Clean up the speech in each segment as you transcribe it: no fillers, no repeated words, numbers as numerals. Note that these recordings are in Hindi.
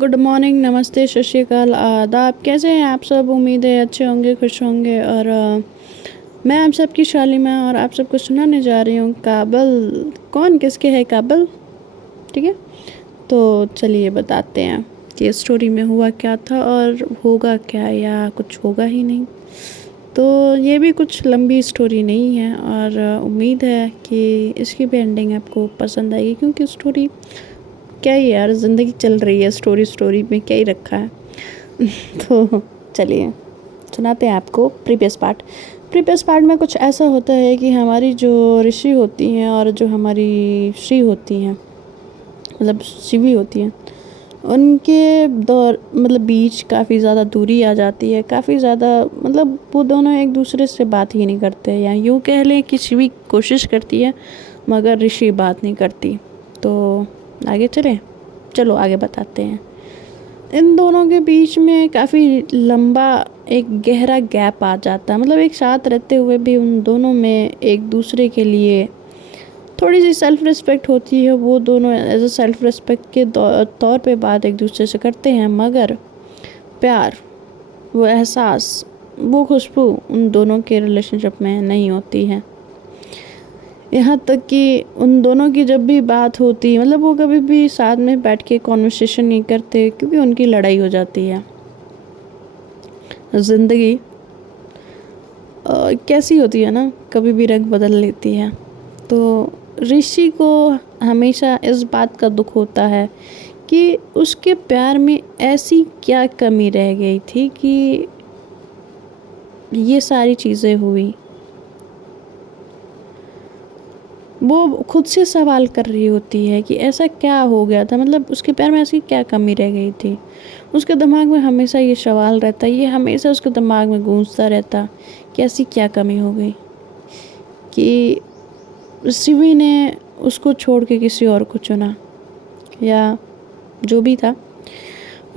गुड मॉर्निंग, नमस्ते, सत श्री अकाल, आदाब। कैसे हैं आप सब? उम्मीद है अच्छे होंगे, खुश होंगे। और मैं आप सबकी शालिमा और आप सबको सुनाने जा रही हूँ काबल। कौन किसके है काबल? ठीक है, तो चलिए बताते हैं कि स्टोरी में हुआ क्या था और होगा क्या या कुछ होगा ही नहीं। तो ये भी कुछ लंबी स्टोरी नहीं है और उम्मीद है कि इसकी भी एंडिंग आपको पसंद आएगी, क्योंकि स्टोरी क्या ही यार, ज़िंदगी चल रही है, स्टोरी में क्या ही रखा है। तो चलिए सुनाते हैं आपको प्रीवियस पार्ट में कुछ ऐसा होता है कि हमारी जो ऋषि होती हैं और जो हमारी श्री होती हैं, मतलब शिवी होती हैं, उनके दौर मतलब बीच काफ़ी ज़्यादा दूरी आ जाती है। काफ़ी ज़्यादा मतलब वो दोनों एक दूसरे से बात ही नहीं करते, या यूँ कह लें कि शिवी कोशिश करती है मगर ऋषि बात नहीं करती। तो आगे चलो आगे बताते हैं। इन दोनों के बीच में काफ़ी लंबा एक गहरा गैप आ जाता है। मतलब एक साथ रहते हुए भी उन दोनों में एक दूसरे के लिए थोड़ी सी सेल्फ़ रिस्पेक्ट होती है। वो दोनों एज अ सेल्फ़ रिस्पेक्ट के तौर पे बात एक दूसरे से करते हैं, मगर प्यार, वो एहसास, वो खुशबू उन दोनों के रिलेशनशिप में नहीं होती है। यहाँ तक कि उन दोनों की जब भी बात होती, मतलब वो कभी भी साथ में बैठ के कॉन्वर्सेशन नहीं करते, क्योंकि उनकी लड़ाई हो जाती है। ज़िंदगी कैसी होती है ना, कभी भी रंग बदल लेती है। तो ऋषि को हमेशा इस बात का दुख होता है कि उसके प्यार में ऐसी क्या कमी रह गई थी कि ये सारी चीज़ें हुई। वो खुद से सवाल कर रही होती है कि ऐसा क्या हो गया था, मतलब उसके प्यार में ऐसी क्या कमी रह गई थी। उसके दिमाग में हमेशा ये सवाल रहता, ये हमेशा उसके दिमाग में गूंजता रहता कि ऐसी क्या कमी हो गई कि शिवी ने उसको छोड़ के किसी और को चुना, या जो भी था।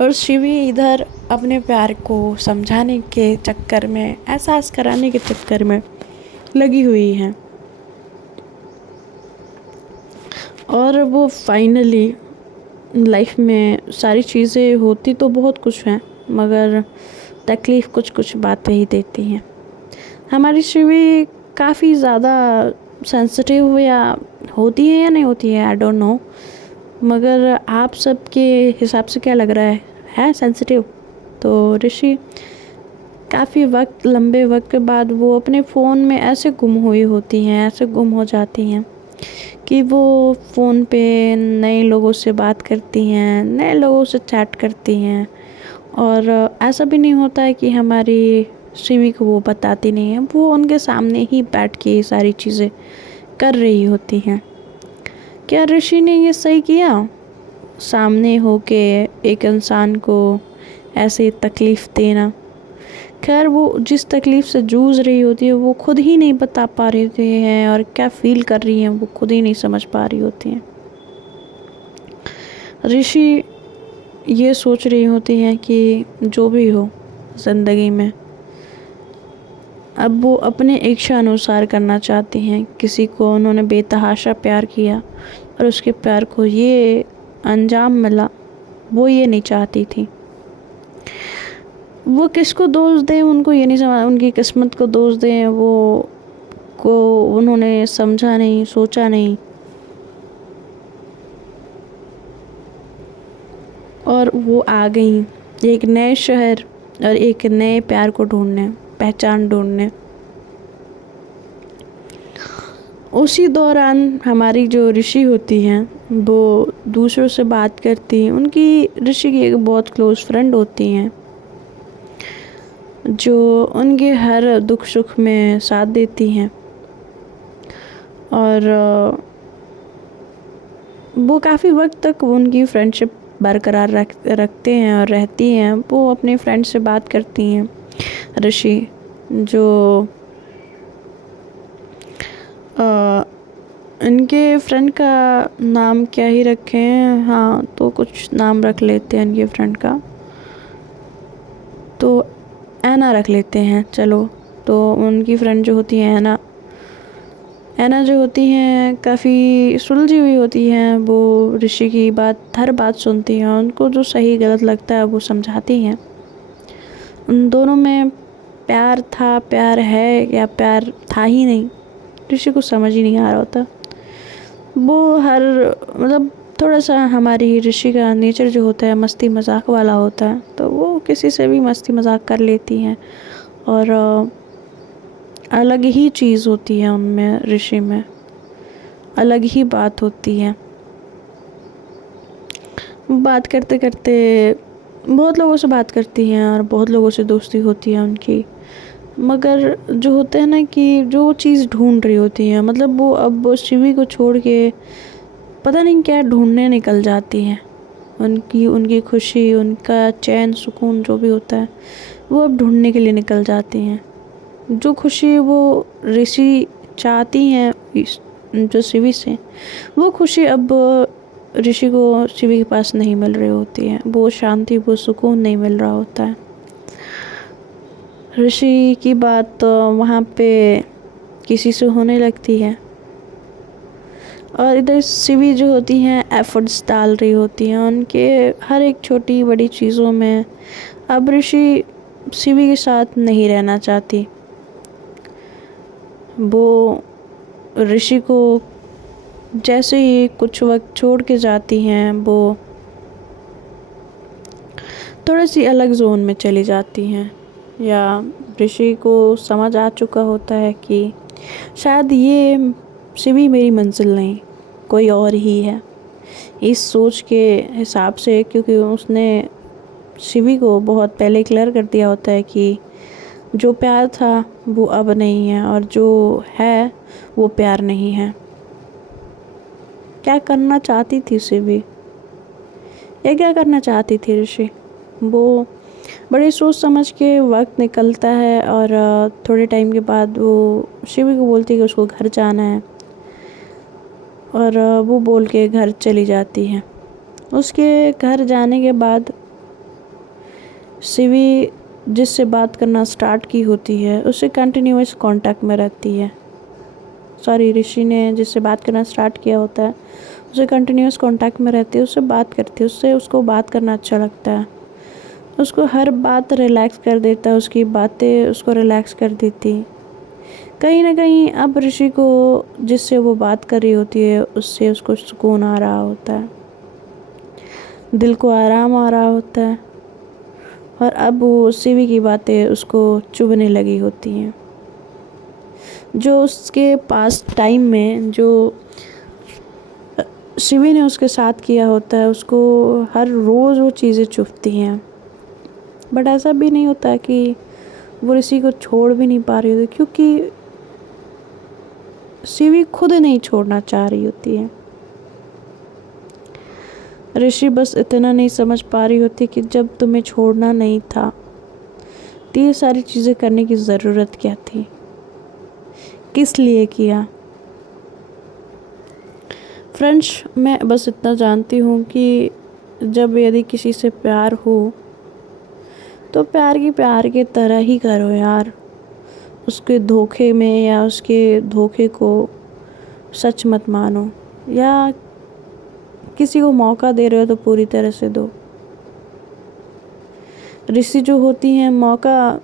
और शिवी इधर अपने प्यार को समझाने के चक्कर में, एहसास कराने के चक्कर में लगी हुई है। और वो फाइनली लाइफ में सारी चीज़ें होती तो बहुत कुछ हैं, मगर तकलीफ़ कुछ कुछ बातें ही देती हैं। हमारी शिवी काफ़ी ज़्यादा सेंसिटिव या होती है या नहीं होती है, आई डोंट नो, मगर आप सबके हिसाब से क्या लग रहा है सेंसिटिव? तो ऋषि काफ़ी वक्त, लंबे वक्त के बाद वो अपने फ़ोन में ऐसे गुम हुई होती हैं, ऐसे गुम हो जाती हैं कि वो फ़ोन पे नए लोगों से बात करती हैं, नए लोगों से चैट करती हैं। और ऐसा भी नहीं होता है कि हमारी शिवी को वो बताती नहीं है, वो उनके सामने ही बैठ के ये सारी चीज़ें कर रही होती हैं। क्या ऋषि ने ये सही किया, सामने होके एक इंसान को ऐसे तकलीफ़ देना? खैर, वो जिस तकलीफ़ से जूझ रही होती है वो खुद ही नहीं बता पा रही होती हैं, और क्या फ़ील कर रही हैं वो खुद ही नहीं समझ पा रही होती हैं। ऋषि ये सोच रही होती हैं कि जो भी हो ज़िंदगी में, अब वो अपने इच्छा अनुसार करना चाहती हैं। किसी को उन्होंने बेतहाशा प्यार किया और उसके प्यार को ये अंजाम मिला, वो ये नहीं चाहती थी। वो किसको दोष दें, उनको ये नहीं समझ, उनकी किस्मत को दोष दें, वो को उन्होंने समझा नहीं, सोचा नहीं, और वो आ गई एक नए शहर और एक नए प्यार को ढूंढने, पहचान ढूंढने। उसी दौरान हमारी जो ऋषि होती हैं वो दूसरों से बात करती हैं। उनकी, ऋषि की एक बहुत क्लोज़ फ्रेंड होती हैं जो उनके हर दुख सुख में साथ देती हैं। और वो काफ़ी वक्त तक उनकी फ्रेंडशिप बरकरार रखते हैं और रहती हैं। वो अपने फ्रेंड से बात करती हैं, ऋषि जो इनके फ्रेंड का नाम क्या ही रखें, हाँ तो कुछ नाम रख लेते हैं इनके फ्रेंड का, तो ऐना रख लेते हैं चलो। तो उनकी फ्रेंड जो होती है ऐना, ऐना जो होती हैं काफ़ी सुलझी हुई होती हैं, वो ऋषि की हर बात सुनती हैं, उनको जो सही गलत लगता है वो समझाती हैं। उन दोनों में प्यार था, प्यार है या प्यार था ही नहीं, ऋषि को समझ ही नहीं आ रहा होता। वो मतलब थोड़ा सा हमारी ऋषि का नेचर जो होता है मस्ती मजाक वाला होता है, तो वो किसी से भी मस्ती मजाक कर लेती हैं और अलग ही चीज़ होती है उनमें, ऋषि में अलग ही बात होती है। बात करते करते बहुत लोगों से बात करती हैं और बहुत लोगों से दोस्ती होती है उनकी, मगर जो होता है ना कि जो चीज़ ढूंढ रही होती है, मतलब वो अब शिवी को छोड़ के पता नहीं क्या ढूंढने निकल जाती हैं। उनकी खुशी, उनका चैन सुकून जो भी होता है वो अब ढूंढने के लिए निकल जाती हैं। जो खुशी वो ऋषि चाहती हैं जो शिवी से, वो खुशी अब ऋषि को शिवी के पास नहीं मिल रही होती है। वो शांति, वो सुकून नहीं मिल रहा होता है। ऋषि की बात वहाँ पे किसी से होने लगती है और इधर शिवी जो होती हैं एफर्ट्स डाल रही होती हैं उनके हर एक छोटी बड़ी चीज़ों में। अब ऋषि शिवी के साथ नहीं रहना चाहती। वो ऋषि को जैसे ही कुछ वक्त छोड़ के जाती हैं, वो थोड़ी सी अलग जोन में चली जाती हैं, या ऋषि को समझ आ चुका होता है कि शायद ये शिवी मेरी मंजिल नहीं, कोई और ही है। इस सोच के हिसाब से, क्योंकि उसने शिवी को बहुत पहले क्लियर कर दिया होता है कि जो प्यार था वो अब नहीं है और जो है वो प्यार नहीं है। क्या करना चाहती थी शिवी, या क्या करना चाहती थी ऋषि? वो बड़ी सोच समझ के वक्त निकलता है और थोड़े टाइम के बाद वो शिवी को बोलती है कि उसको घर जाना है और वो बोल के घर चली जाती है। उसके घर जाने के बाद शिवी जिससे बात करना स्टार्ट की होती है उससे कंटिन्यूअस कांटेक्ट में रहती है। ऋषि ने जिससे बात करना स्टार्ट किया होता है उससे कंटिन्यूअस कांटेक्ट में रहती है, उससे बात करती है, उसको बात करना अच्छा लगता है। उसको हर बात रिलैक्स कर देता है, उसकी बातें उसको रिलैक्स कर देती। कहीं ना कहीं अब ऋषि को जिससे वो बात कर रही होती है उससे उसको सुकून आ रहा होता है, दिल को आराम आ रहा होता है और अब वो शिवी की बातें उसको चुभने लगी होती हैं। जो उसके पास टाइम में जो शिवी ने उसके साथ किया होता है उसको हर रोज़ वो चीज़ें चुभती हैं। बट ऐसा भी नहीं होता कि वो ऋषि को छोड़ भी नहीं पा रही होती, क्योंकि शिवी खुद नहीं छोड़ना चाह रही होती है। ऋषि बस इतना नहीं समझ पा रही होती कि जब तुम्हें छोड़ना नहीं था तो ये सारी चीज़ें करने की ज़रूरत क्या थी, किस लिए किया। फ्रेंड्स, मैं बस इतना जानती हूँ कि जब यदि किसी से प्यार हो तो प्यार के तरह ही करो यार। उसके धोखे में या उसके धोखे को सच मत मानो, या किसी को मौका दे रहे हो तो पूरी तरह से दो। ऋषि जो होती हैं मौका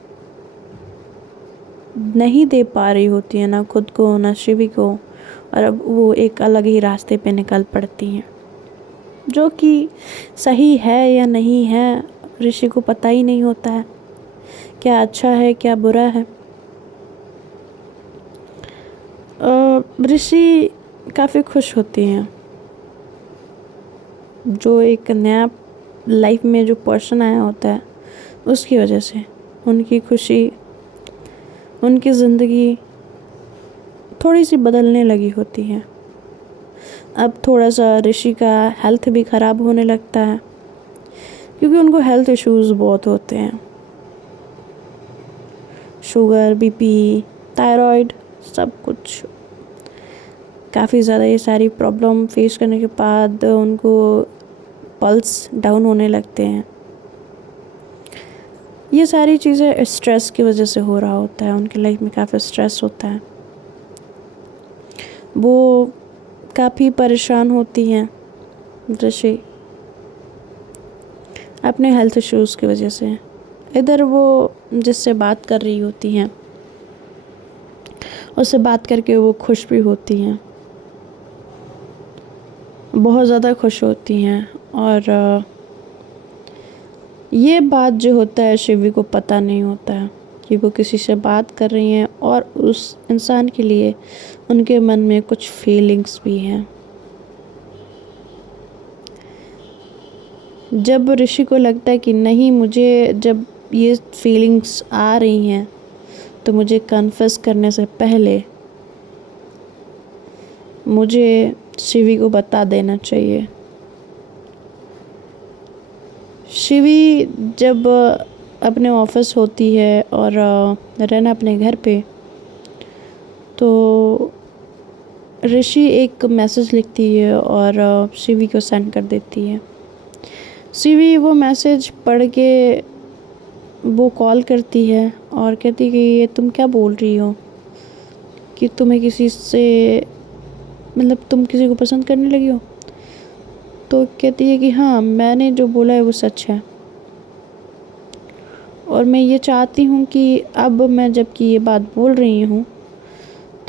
नहीं दे पा रही होती है, ना खुद को ना शिवी को, और अब वो एक अलग ही रास्ते पे निकल पड़ती हैं। जो कि सही है या नहीं है ऋषि को पता ही नहीं होता है, क्या अच्छा है क्या बुरा है। ऋषि काफ़ी खुश होती हैं। जो एक नया लाइफ में जो पर्सन आया होता है उसकी वजह से उनकी खुशी, उनकी ज़िंदगी थोड़ी सी बदलने लगी होती है। अब थोड़ा सा ऋषि का हेल्थ भी ख़राब होने लगता है, क्योंकि उनको हेल्थ इश्यूज़ बहुत होते हैं। शुगर, बीपी, थायराइड, सब कुछ काफ़ी ज़्यादा ये सारी प्रॉब्लम फेस करने के बाद उनको पल्स डाउन होने लगते हैं। ये सारी चीज़ें स्ट्रेस की वजह से हो रहा होता है, उनकी लाइफ में काफ़ी स्ट्रेस होता है। वो काफ़ी परेशान होती हैं ऋषि अपने हेल्थ इश्यूज़ की वजह से। इधर वो जिससे बात कर रही होती हैं उससे बात करके वो खुश भी होती हैं, बहुत ज़्यादा खुश होती हैं। और ये बात जो होता है शिवी को पता नहीं होता है कि वो किसी से बात कर रही हैं और उस इंसान के लिए उनके मन में कुछ फीलिंग्स भी हैं। जब ऋषि को लगता है कि नहीं, मुझे जब ये फीलिंग्स आ रही हैं तो मुझे कन्फेस करने से पहले मुझे शिवी को बता देना चाहिए। शिवी जब अपने ऑफिस होती है और रहना अपने घर पे, तो ऋषि एक मैसेज लिखती है और शिवी को सेंड कर देती है। शिवी वो मैसेज पढ़ के वो कॉल करती है और कहती है कि ये तुम क्या बोल रही हो, कि तुम्हें किसी से मतलब तुम किसी को पसंद करने लगी हो। तो कहती है कि हाँ, मैंने जो बोला है वो सच है और मैं ये चाहती हूँ कि अब मैं जबकि ये बात बोल रही हूँ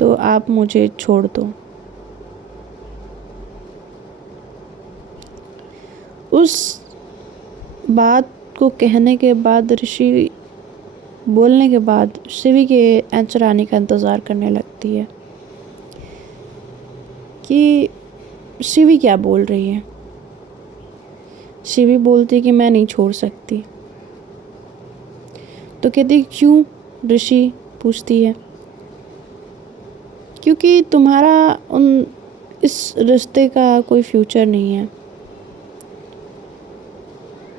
तो आप मुझे छोड़ दो। उस बात को कहने के बाद ऋषि बोलने के बाद शिवी के आंसर आने का इंतज़ार करने लगती है कि शिवी क्या बोल रही है। शिवी बोलती है कि मैं नहीं छोड़ सकती। तो कहती है क्यों, ऋषि पूछती है। क्योंकि तुम्हारा उन इस रिश्ते का कोई फ्यूचर नहीं है।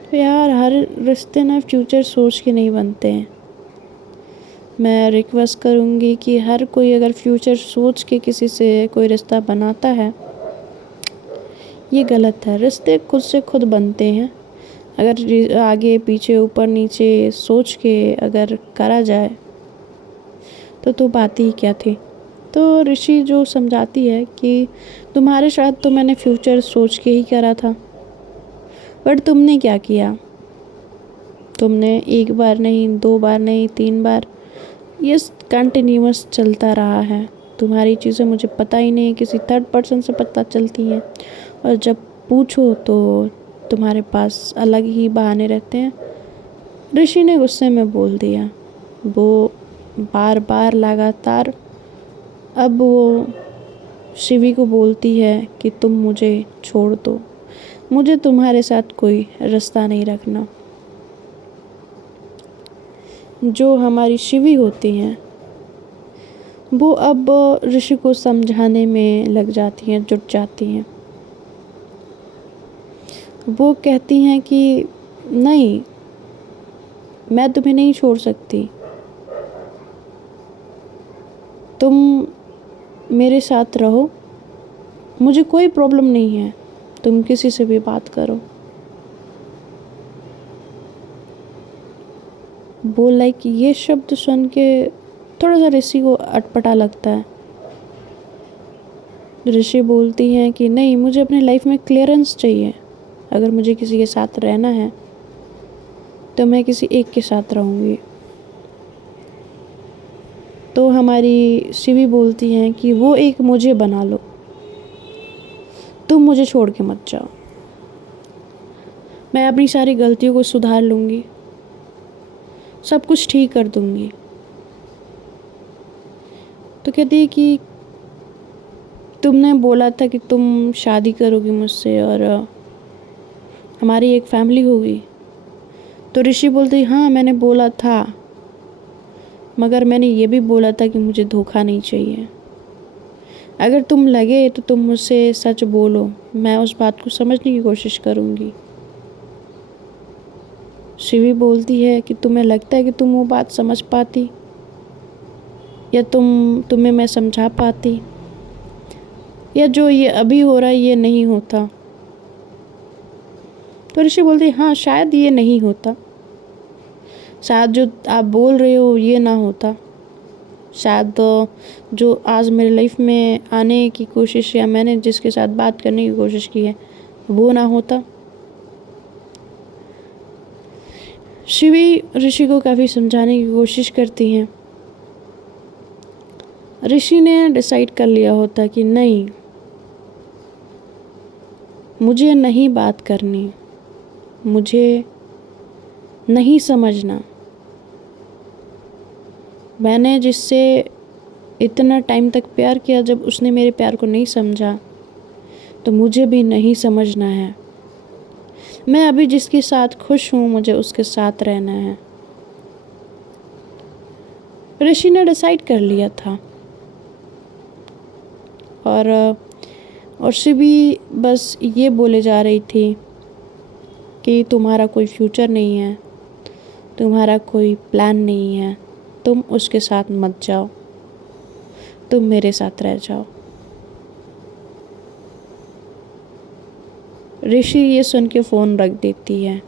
तो यार, हर रिश्ते ना फ्यूचर सोच के नहीं बनते हैं। मैं रिक्वेस्ट करूँगी कि हर कोई अगर फ्यूचर सोच के किसी से कोई रिश्ता बनाता है, ये गलत है। रिश्ते खुद से खुद बनते हैं। अगर आगे पीछे ऊपर नीचे सोच के अगर करा जाए तो बात ही क्या थी। तो ऋषि जो समझाती है कि तुम्हारे साथ तो मैंने फ्यूचर सोच के ही करा था, बट तुमने क्या किया, तुमने एक बार नहीं, 2 बार नहीं, 3 बार, ये कंटिन्यूअस चलता रहा है। तुम्हारी चीज़ें मुझे पता ही नहीं, किसी थर्ड पर्सन से पता चलती हैं और जब पूछो तो तुम्हारे पास अलग ही बहाने रहते हैं। ऋषि ने गुस्से में बोल दिया। वो बार बार लगातार अब वो शिवी को बोलती है कि तुम मुझे छोड़ दो, मुझे तुम्हारे साथ कोई रिश्ता नहीं रखना। जो हमारी शिवी होती हैं वो अब ऋषि को समझाने में लग जाती हैं, जुट जाती हैं। वो कहती हैं कि नहीं, मैं तुम्हें नहीं छोड़ सकती, तुम मेरे साथ रहो, मुझे कोई प्रॉब्लम नहीं है, तुम किसी से भी बात करो। वो लाइक ये शब्द सुन के थोड़ा सा ऋषि को अटपटा लगता है। ऋषि बोलती हैं कि नहीं, मुझे अपनी लाइफ में क्लियरेंस चाहिए। अगर मुझे किसी के साथ रहना है तो मैं किसी एक के साथ रहूँगी। तो हमारी शिवी बोलती हैं कि वो एक मुझे बना लो, तुम मुझे छोड़ के मत जाओ, मैं अपनी सारी गलतियों को सुधार लूँगी, सब कुछ ठीक कर दूँगी। तो कहती है कि तुमने बोला था कि तुम शादी करोगी मुझसे और हमारी एक फैमिली होगी। तो ऋषि बोलते हाँ, मैंने बोला था, मगर मैंने ये भी बोला था कि मुझे धोखा नहीं चाहिए। अगर तुम लगे तो तुम मुझसे सच बोलो, मैं उस बात को समझने की कोशिश करूँगी। शिवी बोलती है कि तुम्हें लगता है कि तुम वो बात समझ पाती, या तुम्हें मैं समझा पाती, या जो ये अभी हो रहा है ये नहीं होता। तो ऋषि बोलती है हाँ, शायद ये नहीं होता, शायद जो आप बोल रहे हो ये ना होता, शायद जो आज मेरी लाइफ में आने की कोशिश या मैंने जिसके साथ बात करने की कोशिश की है वो ना होता। शिवी ऋषि को काफ़ी समझाने की कोशिश करती हैं। ऋषि ने डिसाइड कर लिया होता कि नहीं, मुझे नहीं बात करनी, मुझे नहीं समझना। मैंने जिससे इतना टाइम तक प्यार किया, जब उसने मेरे प्यार को नहीं समझा तो मुझे भी नहीं समझना है। मैं अभी जिसके साथ खुश हूँ मुझे उसके साथ रहना है। ऋषि ने डिसाइड कर लिया था और शिवी बस ये बोले जा रही थी कि तुम्हारा कोई फ्यूचर नहीं है, तुम्हारा कोई प्लान नहीं है, तुम उसके साथ मत जाओ, तुम मेरे साथ रह जाओ। ऋषि ये सुन के फ़ोन रख देती है।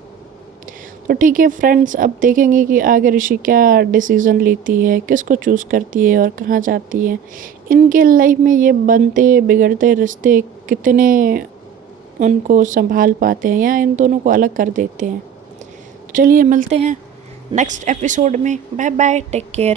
तो ठीक है फ्रेंड्स, अब देखेंगे कि आगे ऋषि क्या डिसीज़न लेती है, किसको चूज़ करती है और कहाँ जाती है। इनके लाइफ में ये बनते बिगड़ते रिश्ते कितने उनको संभाल पाते हैं या इन दोनों को अलग कर देते हैं। चलिए मिलते हैं नेक्स्ट एपिसोड में। Bye bye, take care.